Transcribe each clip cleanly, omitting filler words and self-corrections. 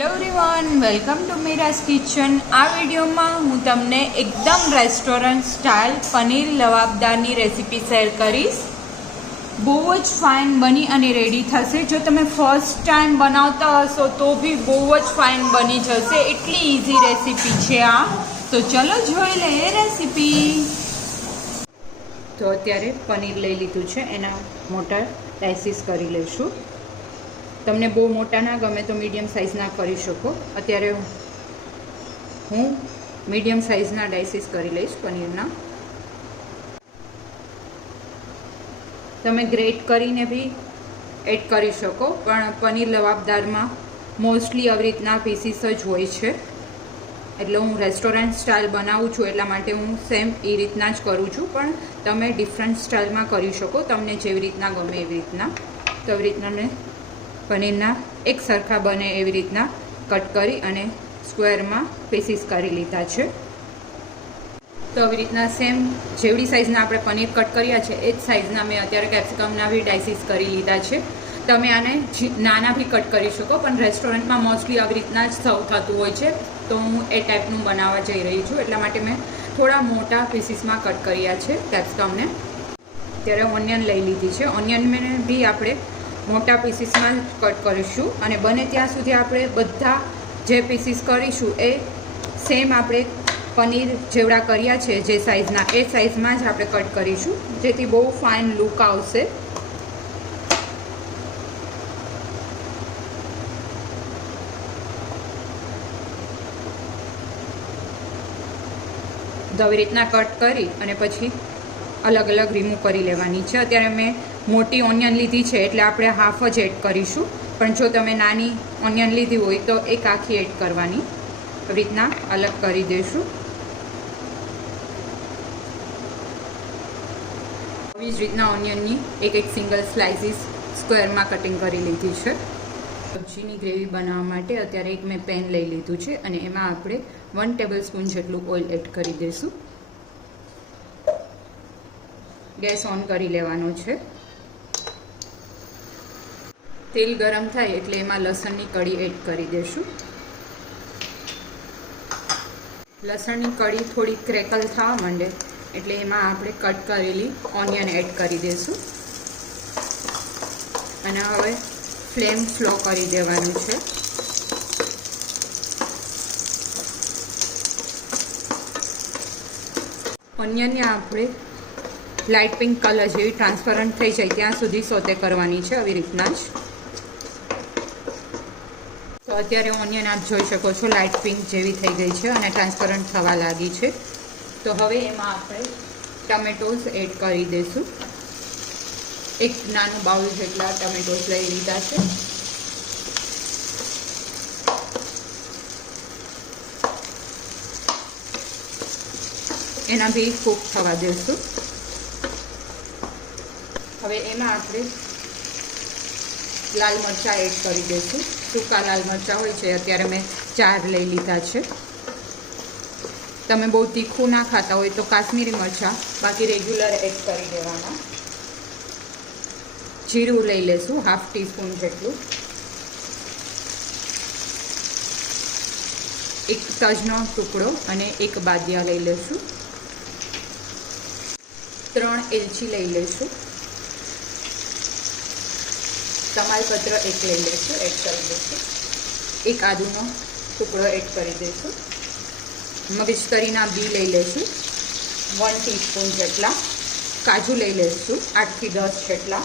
Hello everyone, welcome to Meera's kitchen. આ વિડીયોમાં હું તમને એકદમ રેસ્ટોરન્ટ સ્ટાઇલ પનીર લવાબદારની રેસીપી શેર કરીશ। બહુ જ ફાઇન બની અને રેડી થશે। જો તમે ફર્સ્ટ ટાઈમ બનાવતા હશો તો બી બહુ જ ફાઇન બની જશે। એટલી ઇઝી રેસીપી છે આ। તો ચલો જોઈ લઈએ રેસીપી। તો અત્યારે પનીર લઈ લીધું છે, એના મોટા ડાયસીસ કરી લઈશું। તમને બહુ મોટા ના ગમે તો મીડિયમ સાઇઝના કરી શકો। અત્યારે હું મીડિયમ સાઇઝના ડાયસીસ કરી લઈશ પનીરના। તમે ગ્રેટ કરીને બી એડ કરી શકો, પણ પનીર લવાબદારમાં મોસ્ટલી આવી રીતના પીસીસ જ હોય છે। એટલે હું રેસ્ટોરન્ટ સ્ટાઇલ બનાવું છું એટલા માટે હું સેમ એ રીતના જ કરું છું, પણ તમે ડિફરન્ટ સ્ટાઇલમાં કરી શકો, તમને જેવી રીતના ગમે એવી રીતના। તો આવી રીતના મેં પનીરના એક સરખા બને એવી રીતના કટ કરી અને સ્ક્વેરમાં પીસીસ કરી લીધા છે। તો આવી રીતના સેમ જેવડી સાઇઝના આપણે પનીર કટ કર્યા છે એ જ સાઇઝના મેં અત્યારે કેપ્સિકમના બી ડાયસીસ કરી લીધા છે। તમે આને નાના બી કટ કરી શકો, પણ રેસ્ટોરન્ટમાં મોસ્ટલી આવી રીતના જ સર્વ થતું હોય છે, તો હું એ ટાઈપનું બનાવવા જઈ રહી છું એટલા માટે મેં થોડા મોટા પીસીસમાં કટ કર્યા છે કેપ્સિકમને। ત્યારે ઓનિયન લઈ લીધી છે, ઓનિયનને બી આપણે મોટા પીસીસમાં કટ કરીશું અને બને ત્યાં સુધી આપણે બધા જે પીસીસ કરીશું એ સેમ આપણે પનીર જેવડા કર્યા છે જે સાઇઝના એ સાઇઝમાં જ આપણે કટ કરીશું, જેથી બહુ ફાઇન લુક આવશે। તો આવી રીતના કટ કરી અને પછી અલગ અલગ રિમૂવ કરી લેવાની છે। અત્યારે મેં મોટી ઓનિયન લીધી છે એટલે આપણે હાફ જ એડ કરીશું, પણ જો તમે નાની ઓનિયન લીધી હોય તો એક આખી એડ કરવાની। આવી રીતના અલગ કરી દઈશું। આવી જ રીતના ઓનિયનની એક એક સિંગલ સ્લાઇસીસ સ્ક્વેરમાં કટિંગ કરી લીધી છે। સબ્જીની ગ્રેવી બનાવવા માટે અત્યારે એક મેં પેન લઈ લીધું છે અને એમાં આપણે 1 ટેબલ સ્પૂન જેટલું ઓઇલ એડ કરી દઈશું। ગેસ ઓન કરી લેવાનો છે। તેલ ગરમ થાય એટલે એમાં લસણની કળી એડ કરી દઈશું। લસણની કળી થોડી ક્રેકલ થવા માંડે એટલે એમાં આપણે કટ કરેલી ઓનિયન એડ કરી દઈશું અને હવે ફ્લેમ સ્લો કરી દેવાનું છે। ઓનિયનને આપણે લાઇટ પિંક કલર જેવી ટ્રાન્સપરન્ટ થઈ જાય ત્યાં સુધી સોતે કરવાની છે આવી રીતના જ। તો અત્યારે ઓનિયન આપ જોઈ શકો છો લાઇટ પિંક જેવી થઈ ગઈ છે અને ટ્રાન્સપરન્ટ થવા લાગી છે। તો હવે એમાં આપણે ટમેટોઝ એડ કરી દઈશું। એક નાનું બાઉલ જેટલા ટમેટોઝ લઈ લીધા છે। એના બી કૂક થવા દઈશું। હવે એમાં આપણે લાલ મરચાં એડ કરી દઈશું। સૂકા લાલ મરચાં હોય છે, અત્યારે મેં 4 લઈ લીધા છે। તમે બહુ તીખું ના ખાતા હોય તો કાશ્મીરી મરચાં બાકી રેગ્યુલર એડ કરી દેવાના। જીરું લઈ લેશું હાફ ટીસ્પૂન જેટલું। એક તજનો ટુકડો અને એક બાદિયા લઈ લેશું। 3 એલચી લઈ લેશું। તમાલપત્ર એક લઈ લઈશું, એડ કરી દઈશું। એક આદુનો ટુકડો એડ કરી દઈશું। મગજતરીના બી લઈ લઈશું 1 ટીસ્પૂન જેટલા। કાજુ લઈ લઈશું 8 થી 10 જેટલા।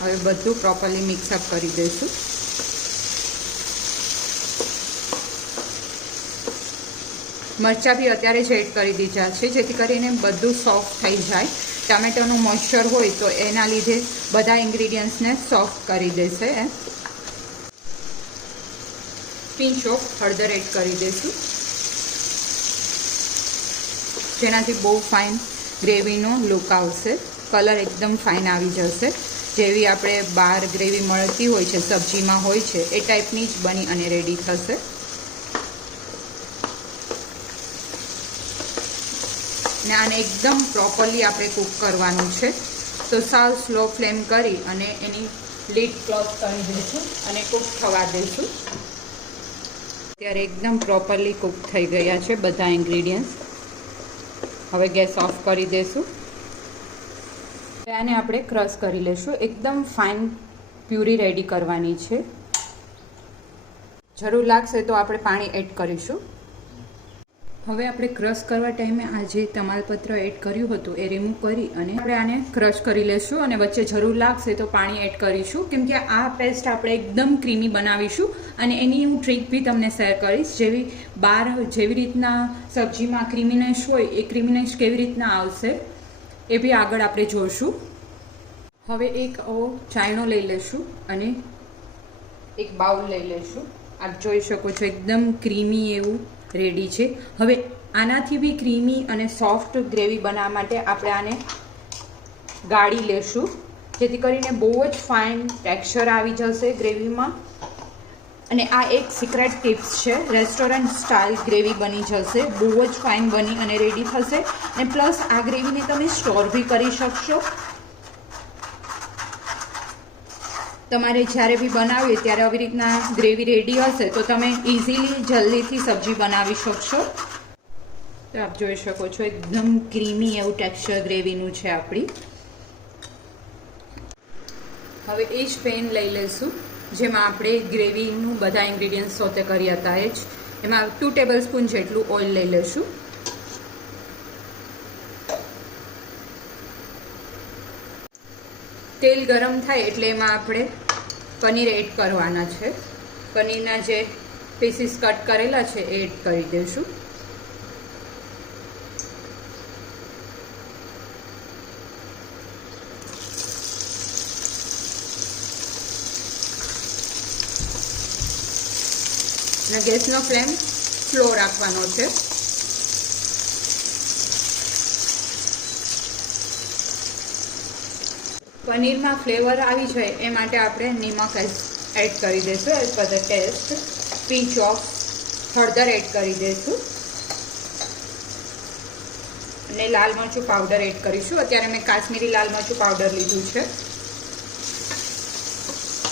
હવે બધું પ્રોપરલી મિક્સઅપ કરી દઈશું। મરચાં બી અત્યારે જ એડ કરી દીધા છે જેથી કરીને બધું સોફ્ટ થઈ જાય। ટામેટાનું મોઇશ્ચર હોય તો એના લીધે બધા ઇન્ગ્રીડિયન્ટ્સને સોફ્ટ કરી દેશે। પિંચ ઓફ હળદર એડ કરી દઈશું, જેનાથી બહુ ફાઇન ગ્રેવીનો લુક આવશે। કલર એકદમ ફાઇન આવી જશે, જેવી આપણે બહાર ગ્રેવી મળતી હોય છે સબ્જીમાં હોય છે એ ટાઈપની જ બની અને રેડી થશે। ને આને એકદમ પ્રોપરલી આપણે કૂક કરવાનું છે, તો સાવ સ્લો ફ્લેમ કરી અને એની લીડ ક્લોઝ કરી દઈશું અને કૂક થવા દઈશું. અત્યારે એકદમ પ્રોપરલી કૂક થઈ ગયા છે બધા ઇન્ગ્રીડિયન્ટ્સ. હવે ગેસ ઓફ કરી દઈશું. આને આપણે ક્રશ કરી લઈશું. એકદમ ફાઇન પ્યુરી રેડી કરવાની છે. જરૂર લાગશે તો આપણે પાણી એડ કરીશું. હવે આપણે ક્રશ કરવા ટાઈમે આ જે તમાલપત્ર એડ કર્યું હતું એ રિમૂવ કરી અને આપણે આને ક્રશ કરી લઈશું અને વચ્ચે જરૂર લાગશે તો પાણી એડ કરીશું, કેમ કે આ પેસ્ટ આપણે એકદમ ક્રીમી બનાવીશું. અને એની હું ટ્રીક બી તમને શેર કરીશ. જેવી રીતના સબ્જીમાં ક્રીમીનેસ હોય એ ક્રીમીનેસ કેવી રીતના આવશે એ બી આગળ આપણે જોઈશું. હવે એક ચાયણો લઈ લઈશું અને એક બાઉલ લઈ લઈશું. આપ જોઈ શકો છો એકદમ ક્રીમી એવું રેડી છે. હવે આનાથી બી ક્રીમી અને સોફ્ટ ગ્રેવી બનાવવા માટે આપણે આને ગાળી લેશું, જેથી કરીને બહુ જ ફાઇન ટેક્સચર આવી જશે ગ્રેવીમાં. અને આ એક સિક્રેટ ટિપ્સ છે. રેસ્ટોરન્ટ સ્ટાઇલ ગ્રેવી બની જશે, બહુ જ ફાઇન બની અને રેડી થશે. અને પ્લસ આ ગ્રેવીને તમે સ્ટોર બી કરી શકશો. તમારે જ્યારે બી બનાવીએ ત્યારે આવી રીતના ગ્રેવી રેડી હશે તો તમે ઇઝીલી જલ્દીથી સબ્જી બનાવી શકશો. તો આપ જોઈ શકો છો એકદમ ક્રીમી એવું ટેક્સચર ગ્રેવીનું છે આપણી. હવે એ જ પેન લઈ લઈશું જેમાં આપણે ગ્રેવીનું બધા ઇન્ગ્રીડિયન્ટ્સ સોતે કર્યા હતા એ જ. એમાં 2 ટેબલસ્પૂન જેટલું ઓઇલ લઈ લઈશું. તેલ ગરમ થાય એટલે એમાં આપણે પનીર એડ કરવાના છે. પનીરના જે પીસીસ કટ કરેલા છે એ એડ કરી દઈશું. અને ગેસનો ફ્લેમ સ્લો રાખવાનો છે. પનીરમાં ફ્લેવર આવી જાય એ માટે આપણે નિમક એડ કરી દઈશું as per the taste. Pinch of હળદર એડ કરી દઈશું અને લાલ મરચું પાવડર એડ કરીશું. અત્યારે મેં કાશ્મીરી લાલ મરચું પાવડર લીધું છે.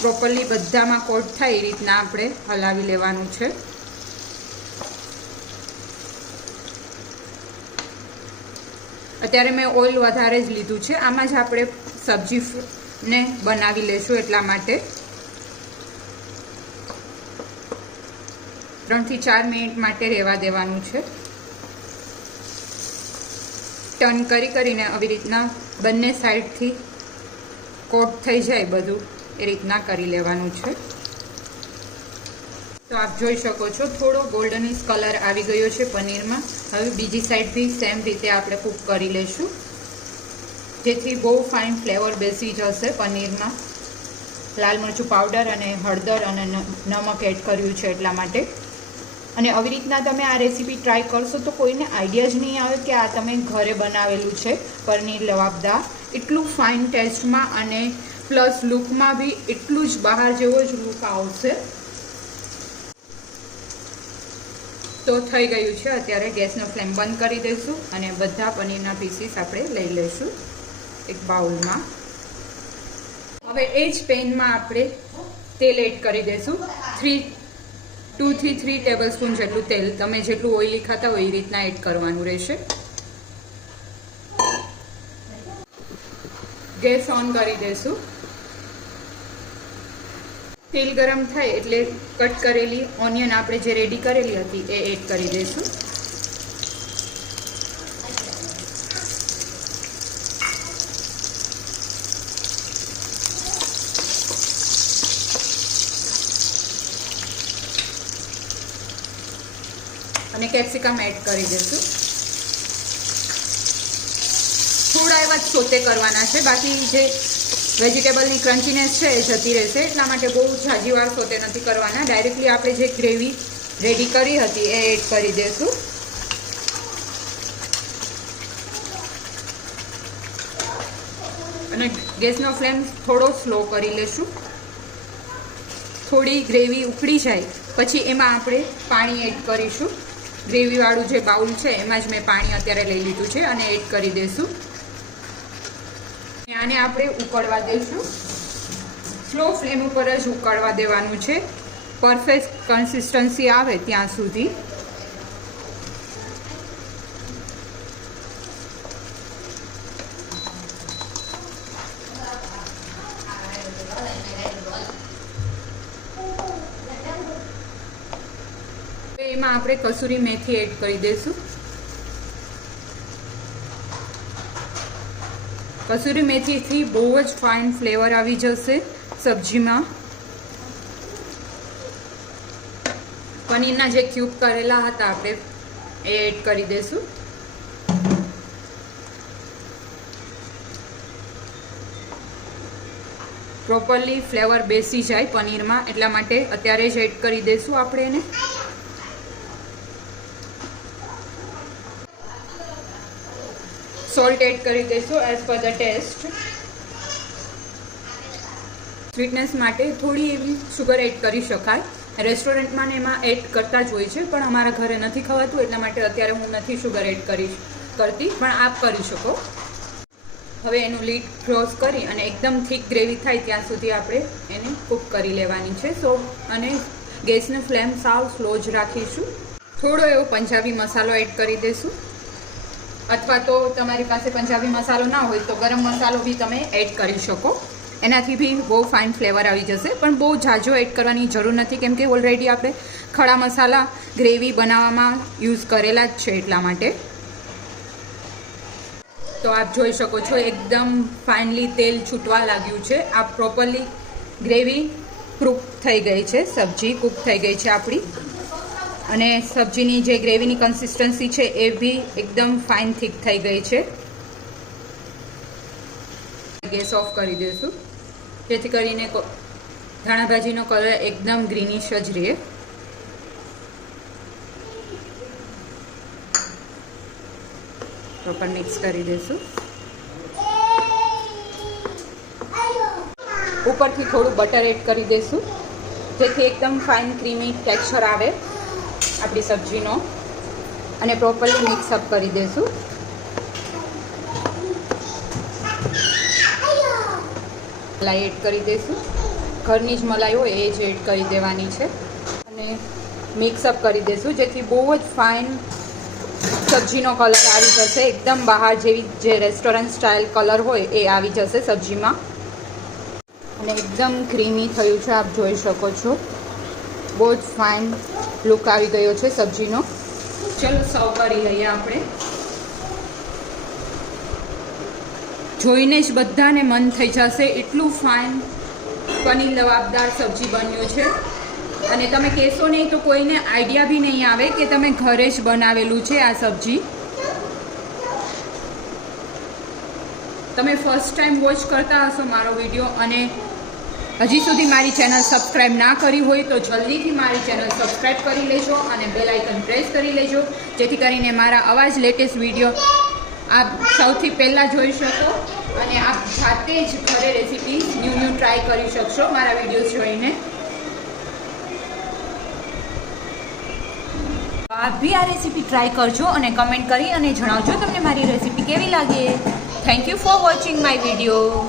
પ્રોપરલી બધામાં કોટ થાય એ રીતના આપણે હલાવી લેવાનું છે. અત્યારે મેં ઓઇલ વધારે જ લીધું છે. આમાં જ આપણે સબ્જીને બનાવી લેશું એટલા માટે 3 થી 4 મિનિટ માટે રહેવા દેવાનું છે. ટર્ન કરીને આવી રીતના બંને સાઈડથી કોટ થઈ જાય બધું એ રીતના કરી લેવાનું છે. તો આપ જોઈ શકો છો થોડો ગોલ્ડનિશ કલર આવી ગયો છે પનીરમાં. હવે બીજી સાઈડ બી સેમ રીતે આપણે કૂક કરી લઈશું, જેથી બહુ ફાઇન ફ્લેવર બેસી જશે પનીરમાં. લાલ મરચું પાવડર અને હળદર અને નમક એડ કર્યું છે એટલા માટે. અને આવી રીતના તમે આ રેસીપી ટ્રાય કરશો તો કોઈને આઈડિયા જ નહીં આવે કે આ તમે ઘરે બનાવેલું છે પનીર લવાબદાર. એટલું ફાઇન ટેસ્ટમાં અને પ્લસ લુકમાં બી એટલું જ બહાર જેવો જ લુક આવશે. તો થઈ ગયું છે. અત્યારે ગેસનો ફ્લેમ બંધ કરી દઈશું અને બધા પનીરના પીસીસ આપણે લઈ લઈશું એક બાઉલમાં. હવે એ જ પેનમાં આપણે તેલ એડ કરી દઈશું. 2 થી 3 ટેબલસ્પૂન જેટલું તેલ. તમે જેટલું ઓઇલી ખાતા હોય એ રીતના એડ કરવાનું રહેશે. ગેસ ઓન કરી દઈશું. તેલ ગરમ થાય એટલે કટ કરેલી ઓનિયન આપણે જે રેડી કરેલી હતી એ એડ કરી દઈશું. અને કેપ્સિકમ એડ કરી દઈશું. થોડા એવા જ સોતે કરવાના છે, બાકી જે વેજીટેબલની ક્રન્ચીનેસ છે એ જતી રહેશે. એટલા માટે બહુ ઝાઝી વાર સોતે નથી કરવાના. ડાયરેક્ટલી આપણે જે ગ્રેવી રેડી કરી હતી એ એડ કરી દઈશું. અને ગેસનો ફ્લેમ થોડો સ્લો કરી લેશું. થોડી ગ્રેવી ઉકળી જાય પછી એમાં આપણે પાણી એડ કરીશું. ગ્રેવીવાળું જે બાઉલ છે એમાં જ મેં પાણી અત્યારે લઈ લીધું છે અને એડ કરી દઈશું. આને આપણે ઉકળવા દઈશું. સ્લો ફ્લેમ ઉપર જ ઉકળવા દેવાનું છે, પરફેક્ટ કન્સિસ્ટન્સી આવે ત્યાં સુધી. એમાં આપણે કસૂરી મેથી એડ કરી દઈશું. કસૂરી મેથીથી બહુ જ ફાઇન ફ્લેવર આવી જશે સબ્જીમાં. પનીરના જે ક્યુબ કરેલા હતા આપણે એ એડ કરી દઈશું. પ્રોપરલી ફ્લેવર બેસી જાય પનીરમાં એટલા માટે અત્યારે જ એડ કરી દઈશું આપણે એને. સોલ્ટ એડ કરી દઈશું as per the test. Sweetness માટે થોડી એવી શુગર એડ કરી શકાય. રેસ્ટોરન્ટમાં ને એમાં એડ કરતા જ હોય છે, પણ અમારા ઘરે નથી ખવાતું એટલા માટે અત્યારે હું નથી શુગર એડ કરતી, પણ આપ કરી શકો. હવે એનું લીડ ક્લોઝ કરી અને એકદમ થીક ગ્રેવી થાય ત્યાં સુધી આપણે એને કૂક કરી લેવાની છે. અને ગેસની ફ્લેમ સાવ સ્લો જ રાખીશું. થોડો એવો પંજાબી મસાલો એડ કરી દઈશું, અથવા તો તમારી પાસે પંજાબી મસાલો ના હોય તો ગરમ મસાલો બી તમે એડ કરી શકો. એનાથી બી બહુ ફાઇન ફ્લેવર આવી જશે, પણ બહુ ઝાઝો એડ કરવાની જરૂર નથી કેમ કે ઓલરેડી આપણે ખડા મસાલા ગ્રેવી બનાવવામાં યુઝ કરેલા જ છે એટલા માટે. તો આપ જોઈ શકો છો એકદમ ફાઇનલી તેલ છૂટવા લાગ્યું છે. આ પ્રોપરલી ગ્રેવી કૂક થઈ ગઈ છે, સબ્જી કૂક થઈ ગઈ છે આપણી. અને સબ્જીની જે ગ્રેવીની કન્સિસ્ટન્સી છે એ બી એકદમ ફાઇન થીક થઈ ગઈ છે. ગેસ ઓફ કરી દઈશું જેથી કરીને ધાણા ભાજીનો કલર એકદમ ગ્રીનિશ જ રહે. પ્રોપર મિક્સ કરી દઈશું. ઉપરથી થોડું બટર એડ કરી દઈશું જેથી એકદમ ફાઇન ક્રીમી ટેક્સચર આવે આપણી સબ્જીનો. અને પ્રોપરલી મિક્સઅપ કરી દઈશું. મલાઈ એડ કરી દઈશું. ઘરની જ મલાઈ હોય એ જ એડ કરી દેવાની છે. અને મિક્સઅપ કરી દઈશું જેથી બહુ જ ફાઇન સબ્જીનો કલર આવી જશે. એકદમ બહાર જેવી જે રેસ્ટોરન્ટ સ્ટાઇલ કલર હોય એ આવી જશે સબ્જીમાં. અને એકદમ ક્રીમી થયું છે, આપ જોઈ શકો છો. બહુ જ ફાઇન લુક આવી ગયો છે સબ્જીનો. ચલો સર્વ કરી લઈએ આપણે. જોઈને જ બધાને મન થઈ જશે એટલું ફાઇન પનીર લવાબદાર સબ્જી બન્યું છે. અને તમે કહેશો નહીં તો કોઈને આઈડિયા બી નહીં આવે કે તમે ઘરે જ બનાવેલું છે આ સબ્જી. તમે ફર્સ્ટ ટાઈમ વોચ કરતા હશો મારો વિડીયો અને હજી સુધી મારી ચેનલ સબસ્ક્રાઈબ ના કરી હોય તો જલ્દીથી મારી ચેનલ સબસ્ક્રાઈબ કરી લેજો અને બેલ આઇકન પ્રેસ કરી લેજો જેથી કરીને મારા આવા જ લેટેસ્ટ વિડીયો આપ સૌથી પહેલાં જોઈ શકો અને આપ જાતે જ ઘરે રેસીપી ન્યૂ ટ્રાય કરી શકશો મારા વિડીયોઝ જોઈને. આપ બી આ રેસીપી ટ્રાય કરજો અને કમેન્ટ કરી અને જણાવજો તમને મારી રેસીપી કેવી લાગે. Thank you for watching my video.